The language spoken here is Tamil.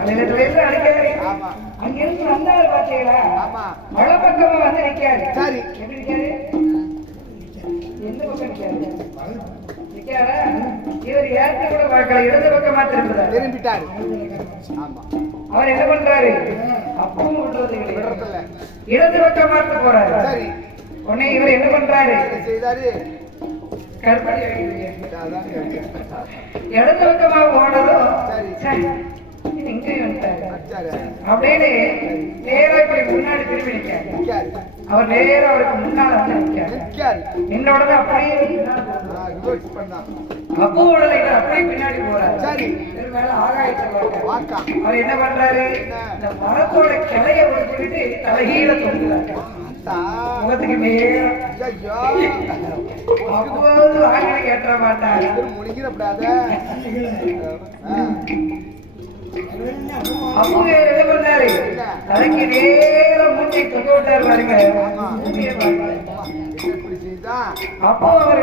அடிக்காரு. அங்கிருந்து வந்தாரு பாத்தீங்களா? மழை பக்கமா வந்து நிக்காரு. சரி. எப்படி நிக்காரு? எந்த பக்கம் நிக்காரு? நிக்காரா? இவர் ஏற்க கூட பார்க்கல, இடது பக்கமா திரும்பிட்டாரு. அவர் என்ன பண்றாரு? அப்பவும் விடுறதில்லை, இடது பக்கம் மாத்த போறாரு. சரி. உடனே இவர் என்ன பண்றாரு? செய்தாரு கற்பனை இடது பக்கமா போனதும் இங்கே வந்துட்டாரு அப்படின்னு நேரா போய் முன்னாடி திரும்பி நிற்காரு. அவர் நேரம் அவருக்கு முன்னால வந்து நிற்காரு. நின்ன உடனே அப்படியே அப்போ உடனே அப்படியே பின்னாடி போறாரு. மேல ஆகாயத்தை அவர் என்ன பண்றாரு? இந்த மரத்தோட கிளைய பிடிச்சிட்டு தலைகீழ தொங்குறாரு. முகத்துக்கு நேரம் அப்போது ஆகிய ஏற்ற மாட்டாரு. அவங்க என்ன பண்ணாரு? தலைக்கு நேரம் மூட்டை தொங்க விட்டாரு பாருங்க. அப்போ அவர்